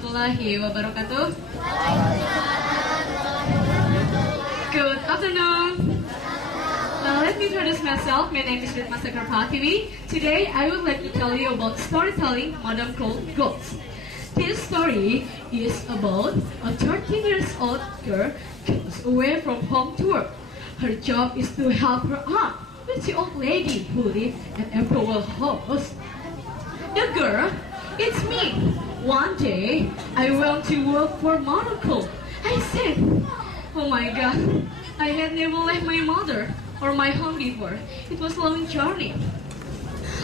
warahmatullahi wabarakatuh. Good afternoon. Let me introduce myself. My name is B.flv. Today I would like to tell you about storytelling Madam Called Ghost. This story is about a 13 years old girl goes away from home to work. Her job is to help her aunt, the old lady who lived in a April house. The girl, it's me. One day, I went to work for Madam Called. I said, oh my God, I had never left my mother or my home before. It was a long journey.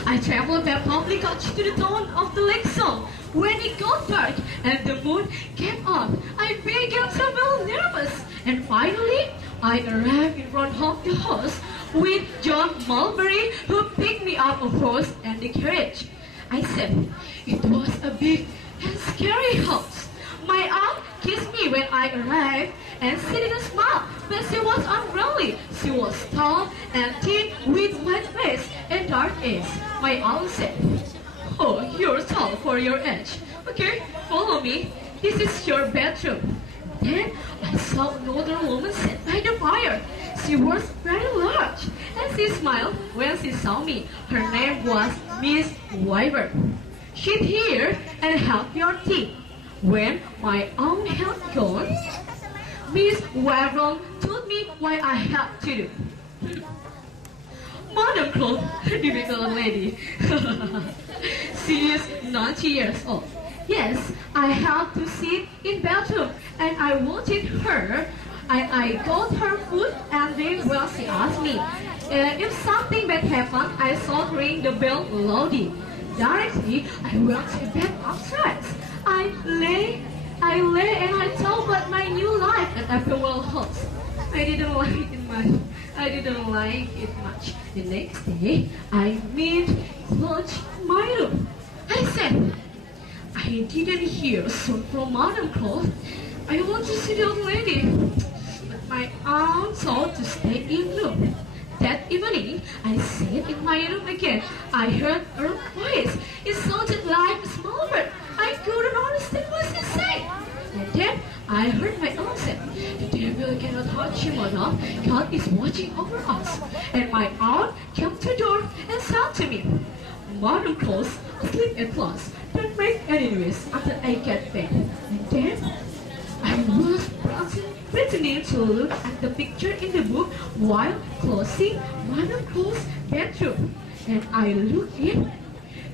I traveled by public coach to the town of the lake zone. When it got dark and the moon came up, I began to feel nervous. And finally, I arrived in front of the house with John Mulberry, who picked me up of course and the carriage. I said, it was a big and scary house. My aunt kissed me when I arrived, and she didn't smile, but she was unruly. She was tall and thin with white face and dark eyes. My aunt said, oh, you're tall for your age. Okay, follow me. This is your bedroom. Then I saw another woman sit by the fire. She was very large, and she smiled when she saw me. Her name was Miss Wyvern. Sit here and help your tea. When my aunt had gone, Miss Wyvern told me what I had to do. Madam Called, difficult lady. She is 90 years old. Yes, I had to sit in bathroom, and I wanted her. I got her food, and then when she asked me if something bad happened, I saw her ring the bell loudly. Directly, I went to bed upstairs. I lay and I thought about my new life at April house. I didn't like it much. The next day, I made lunch in my room. I said, I didn't hear a song from Madam Called. I want to see the old lady. But my aunt told to stay in room. That evening, I sat in my room again. I heard her voice. It sounded like a small bird. I couldn't understand what she said. And then I heard my aunt say, the devil cannot touch you, madam. God is watching over us. And my aunt came to the door and said to me, Madam Called, sleep at last. Don't make any noise until I get back. And then I was pretending to look at the picture in the book while closing Madam Called's bedroom. And I looked in,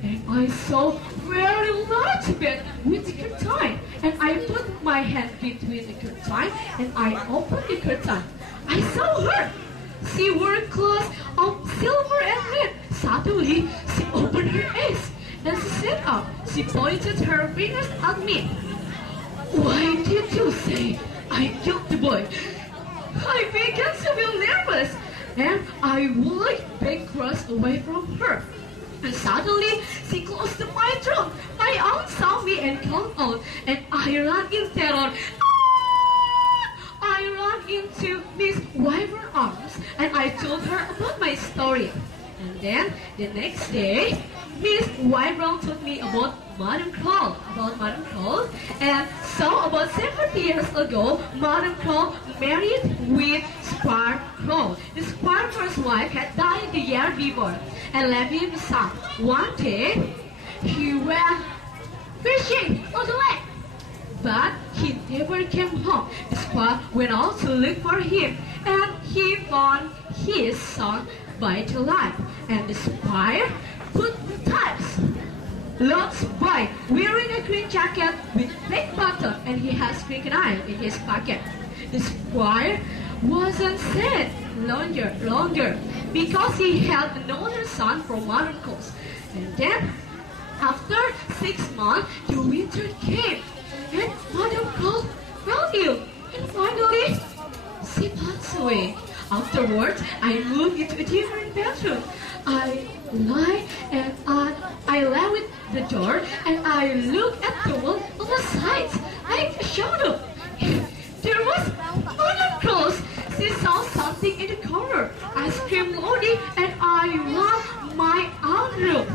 and I saw a very large bed with the curtain. And I put my hand between the curtain, and I opened the curtain. I saw her. She wore clothes of silver and red. Suddenly, she opened her eyes, and she sat up. She pointed her fingers at me. Why did you say I killed the boy? I began to feel nervous, and I walked backwards away from her. And suddenly, she closed the my throat. My aunt saw me and called out, and I ran in terror. I ran into Miss Wyvern's arms, and I told her about my story. And then, the next day, Miss Wyvern told me about Madam Called, and so about 70 years ago, Madam Called married with Squire Crow. The Squire's first wife had died the year before and left him a son. One day, he went fishing on the lake, but he never came home. The Squire went out to look for him, and he found his son buried alive. And the Squire put the types. Looks boy wearing a green jacket with black button, and he has green knife in his pocket. The Squire wasn't sad longer because he had another son from Madam Called. And then, after 6 months, the winter came, and Madam Called fell ill, and finally, she passed away. Afterwards, I moved into a different bedroom. I lay with the door, and I looked at the wall on the sides like a shadow. There was Madam Called. She saw something in the corner. I screamed loudly, and I ran my own room.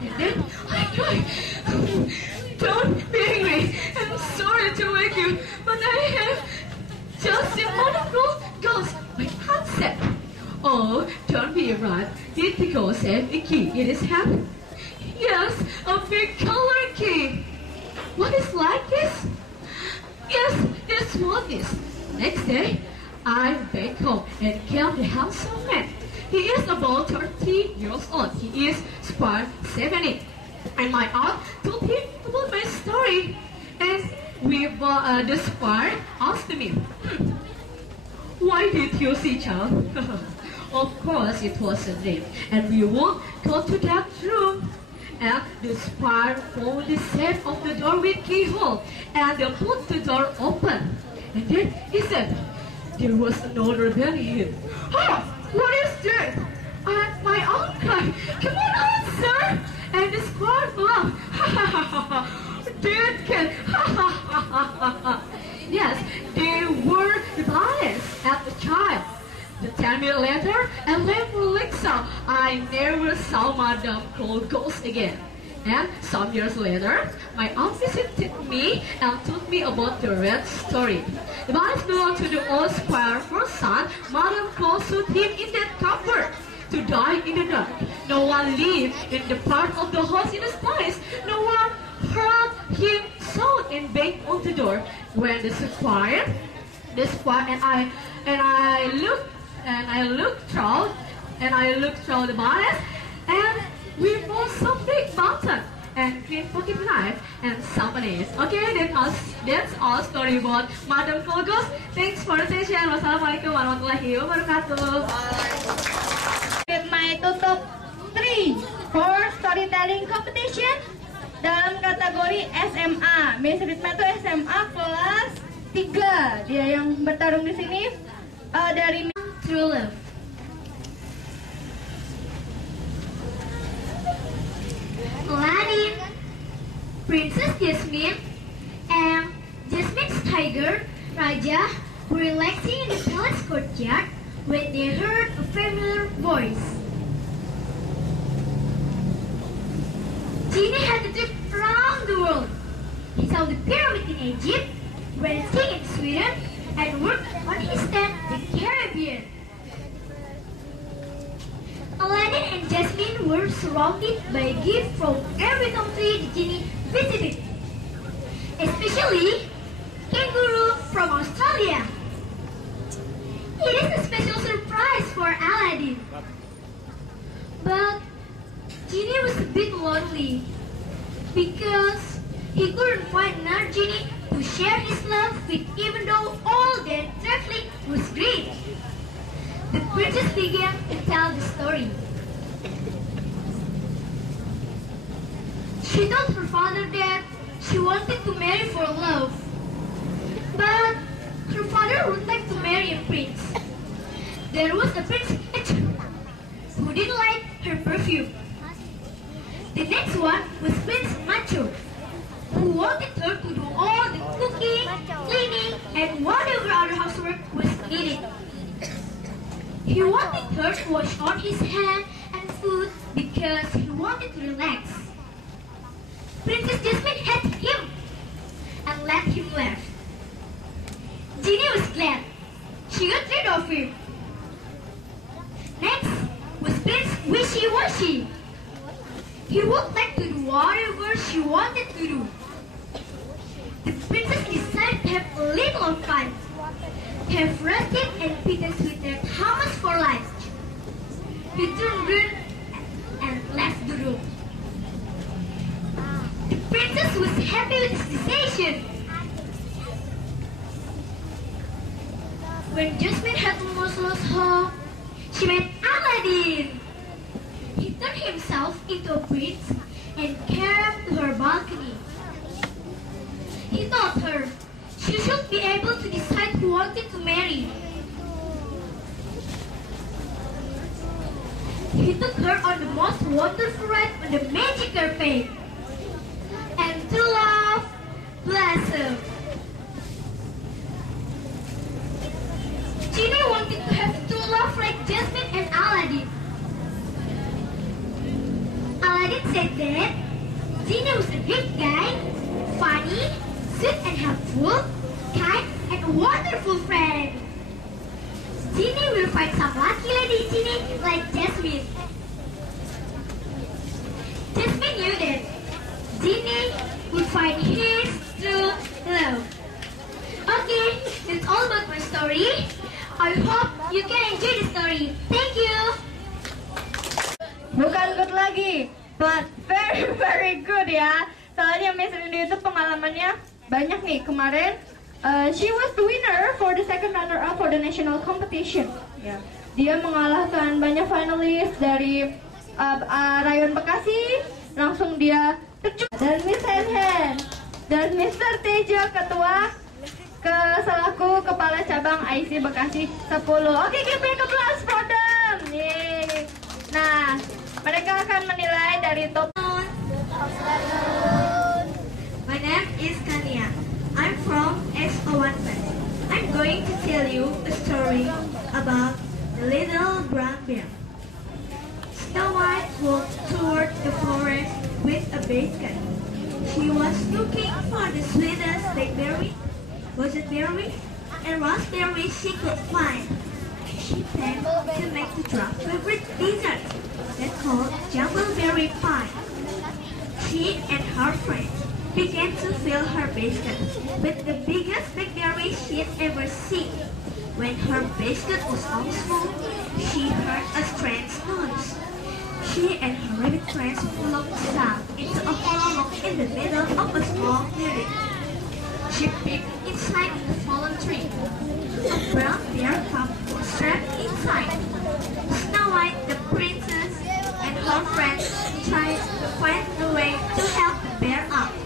And then I cried, don't be angry. with you, but I have just a wonderful ghost. My aunt said, "Oh, don't be alarmed. Did the ghost have a key in his hand?" "Yes, a big color key." "What is like this?" "Yes, it's what this." Next day, I back home and came the handsome man. He is about 30 years old. He is span 70. And my aunt told him about my story. And the span asked me, "Why did you see, child?" Of course, it was a dream. And we would go to that room. And the spy found the shape of the door with keyhole. And they put the door open. And then he said, there was another bell hit. "Oh, what is this?" And my aunt cried, "Come on out, sir!" And the squad laughed. "Ha ha ha ha ha! Dead cat! Ha ha ha ha ha!" Yes, they were the bodies of the child. 10 minutes later, and then for Alexa, I never saw Madame called Ghost again. And some years later, my aunt visited me and told me about the red story. The bodies belonged to the old squire first son. Madame Claus put him in that cupboard to die in the dark. No one lived in the part of the house in the spice. No one heard him shout and bang on the door. When the squire and I looked through the bodies, and we found some big mountain and clean pocket knife and some bananas. Okay, that's our story about Madam Kolgos. Thanks for the attention. Wassalamualaikum warahmatullahi wabarakatuh. With my tutup 3 for storytelling competition dalam kategori SMA. Miss Ritma itu SMA kelas 3. Dia yang bertarung di sini dari True Love. Aladdin, Princess Jasmine, and Jasmine's tiger, Raja, were relaxing in the palace courtyard when they heard a familiar voice. Genie had a trip around the world. He saw the pyramid in Egypt, went skiing in Sweden, and worked on his tent in the Caribbean. Aladdin and Jasmine were surrounded by gifts from every country the genie visited, especially kangaroo from Australia. It is a special surprise for Aladdin. But Genie was a bit lonely because he couldn't find another genie to share his love with, even though all their traveling was great. The princess began to tell the story. She told her father that she wanted to marry for love, but her father would like to marry a prince. There was a prince who didn't like her perfume. The next one was Prince Macho, who wanted her to do all the cooking, cleaning, and whatever other housework was needed. He wanted her to wash on his hand and foot because he wanted to relax. Princess Jasmine hated him and let him laugh. Genie was glad. She got rid of him. Next was Prince Wishy-Washy. He would like to do whatever she wanted to do. The princess decided to have a little of fun. Have roasted and beaten sweetened hummus for lunch. He turned green and left the room. The princess was happy with his decision. When Jasmine had almost lost hope, she met Aladdin. He turned himself into a prince and came to her balcony. He told her she should be able to decide who wanted to marry. He took her on the most wonderful ride on the magic carpet. And true love blossomed. Genie wanted to have true love like Jasmine and Aladdin. Aladdin said that Genie was a great guy, funny, sweet and helpful, kind, and wonderful friend. Ginny will find some lucky lady Ginny like Jasmine. Jasmine knew that Ginny would find his true love. Okay, that's all about my story. I hope you can enjoy the story. Thank you. Bukan good lagi, but very good ya. Soalnya Miss Rindy itu pengalamannya banyak nih. Kemarin she was the winner for the second runner-up for the national competition. Ya, dia mengalahkan banyak finalis dari rayon Bekasi. Langsung dia terjun. Dan Miss Hen dan Mr. Tejo ketua selaku kepala cabang IEC Bekasi 10. Oke, give me applause for them. Yeay. Nah, mereka akan menilai dari top. My name is Kania. I'm from S01 Batch. I'm going to tell you a story about the little brown bear. Snow White walked toward the forest with a basket. She was looking for the sweetest blackberry, berry, and raspberry she could find. She planned to make the dwarf's favorite dessert, that's called jambleberry pie. She and her friends began to fill her basket with the biggest blackberries she'd ever seen. When her basket was almost full, she heard a strange noise. She and her rabbit friends looked down into a hollow in the middle of a small clearing. She peeked inside the fallen tree. A brown bear cub was trapped inside. Snow White, the princess, and her friends tried to find a way to help the bear out.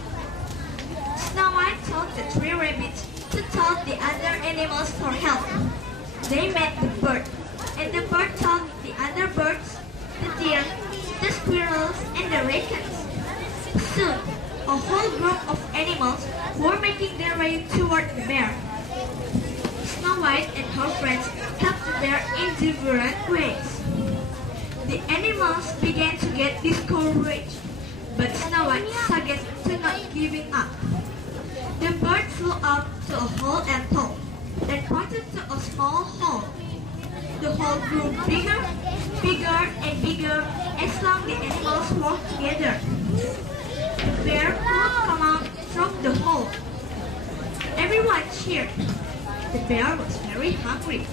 Snow White told the three rabbits to tell the other animals for help. They met the bird, and the bird told the other birds, the deer, the squirrels, and the raccoons. Soon, a whole group of animals were making their way toward the bear. Snow White and her friends helped the bear in different ways. The animals began to get discouraged, but Snow White suggested to not giving up. The bird flew up to a hole and told, then pointed to a small hole. The hole grew bigger, and bigger as long as the animals worked together. The bear could come out from the hole. Everyone cheered. The bear was very hungry.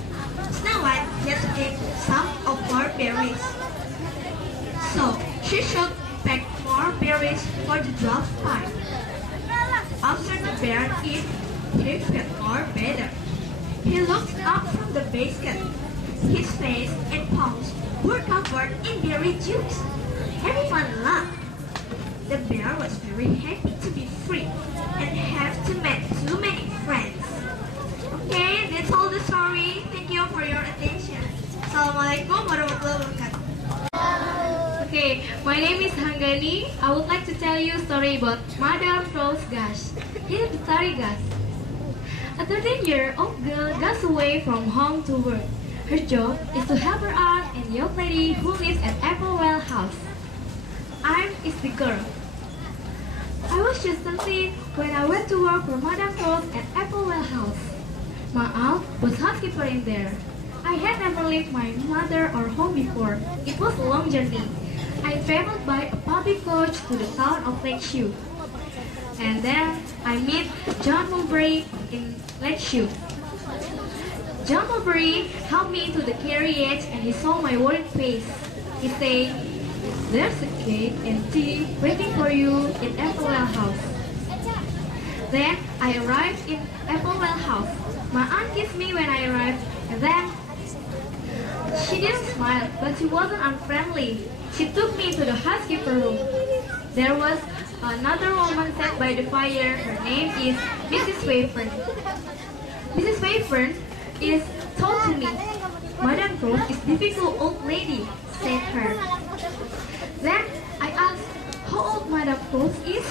Snow White just ate some of her berries. So she should pack more berries for the dwarf pie. After the bear ate, he felt more better. He looked up from the basket. His face and palms were covered in berry juice. Everyone laughed. The bear was very happy to be free and have to meet too many friends. Okay, that's all the story. Thank you for your attention. Assalamualaikum warahmatullahi wabarakatuh. Okay, my name is Hanggani. I would like to tell you a story about Madame Rose Gash. Here's the story, guys. A 13-year-old girl goes away from home to work. Her job is to help her aunt and young lady who lives at Applewell House. Is the girl. I was just 13 when I went to work for Madame Rose at Applewell House. My aunt was housekeeper in there. I had never left my mother or home before. It was a long journey. I traveled by a public coach to the town of Lakeshore. And then I met John Mulberry in Lakeshore. John Mulberry helped me to the carriage and he saw my worried face. He said, "There's a cake and tea waiting for you in Applewell House." Then I arrived in Applewell House. My aunt kissed me when I arrived, and then she didn't smile, but she wasn't unfriendly. She took me to the housekeeper room. There was another woman sat by the fire. Her name is Mrs. Wayfern. Mrs. Wayfern is told to me, "Madame Rose is difficult old lady," said her. Then I asked how old Madame Rose is.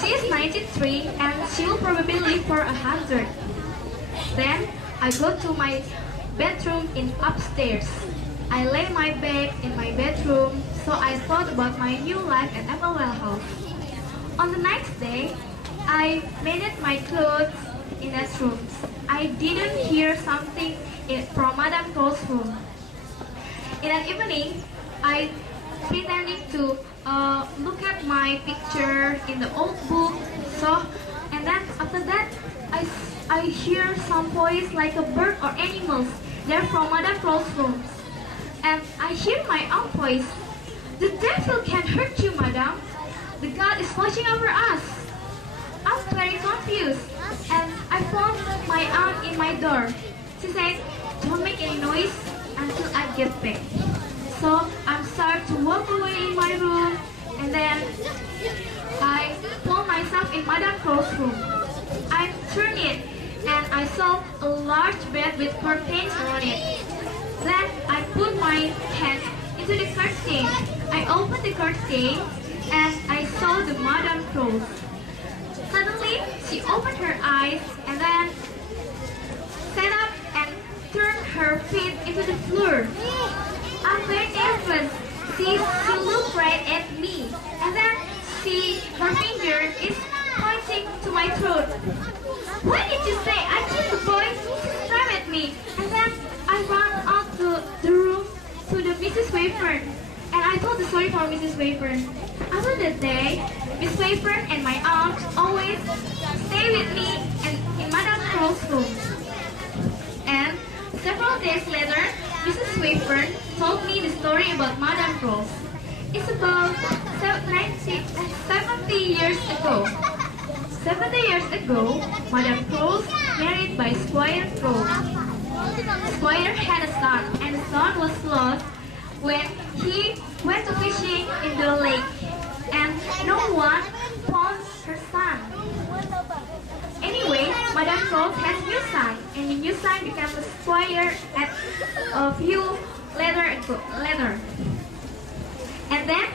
She is 93 and she will probably live for 100. Then I go to my bedroom in upstairs. I lay my bag in my bedroom, so I thought about my new life at Applewell House. On the next day, I mended my clothes in that room. I didn't hear something from Madame Crow's room. In that evening, I pretending to look at my picture in the old book. And then after that, I hear some voice like a bird or animals. They're from Madame Crow's room. And I hear my own voice. The devil can hurt you, madam. The God is watching over us. I'm very confused. And I found my aunt in my door. She said, don't make any noise until I get back. So I'm started to walk away in my room. And then I found myself in Madame Crow's room. I turned it and I saw a large bed with curtains around it. Then I put my hand into the curtain. I opened the curtain and I saw the Madame Crow. Suddenly, she opened her eyes and then sat up and turned her feet into the floor. I'm very nervous. She looked right at me and then her finger is pointing to my throat. What did you say? I killed the boy. She screamed at me and then I ran out to the room to the Mrs. Wayfern, and I told the story for Mrs. Wayfern. After that day, Miss Wayfern and my aunt always stay with me in Madame Crow's room. And several days later, Mrs. Wayfern told me the story about Madame Crow. It's about 70 years ago. 70 years ago, Madame Crow married by Squire Crow. Squire had a son, and the son was lost when he went to fishing in the lake, and no one found her son. Anyway, Madame Crow has a new son, and the new son became a squire at a few later. And then,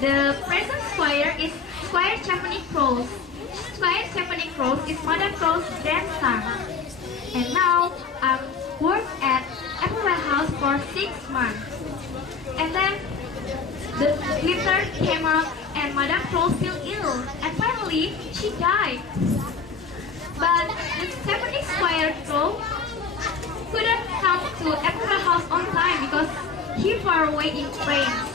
the present squire is Squire Champney Crow. Squire Champney Crow is Madame Crow's grandson. And now, I worked at Applewell House for 6 months. And then, the winter came up and Madame Crow fell ill. And finally, she died. But the 70 Squire Crow couldn't come to Applewell House on time because he far away in France.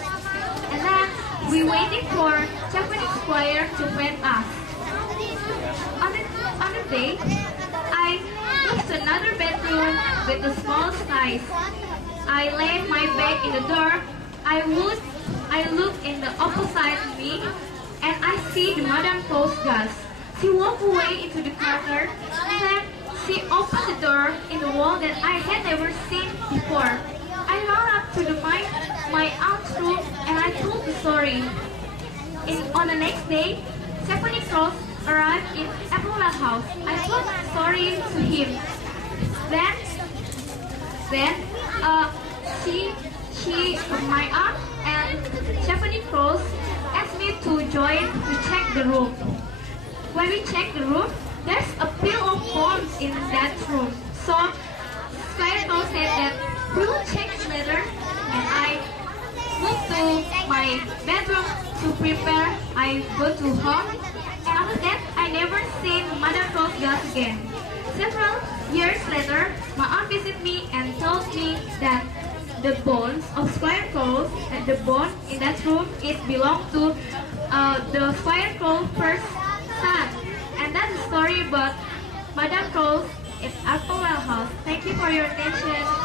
And then, we waited for Japanese Squire to wed us. On the day, I moved to another bedroom with a small size. I laid my bag in the door. I looked in the opposite me, and I see the Madame Crow's ghost. She walked away into the corner, and then she opened the door in the wall that I had never seen before. I ran up to my aunt's room, and I told the story. On the next day, Stephanie Crow arrived in Applewell House. I told the story to him. Then my aunt and Stephanie Crow asked me to join to check the room. When we checked the room, there's a pile of bombs in that room. So Squire Crow said that we will check it later, and I moved to my bedroom to prepare. I go to home, and after that, I never seen Madame Crow's ghost again. Several years later, my aunt visited me and told me that the bones of Squire Crow and the bone in that room belong to the Squire Crow first son. And that's the story about Madame Crow at Applewell House. Thank you for your attention.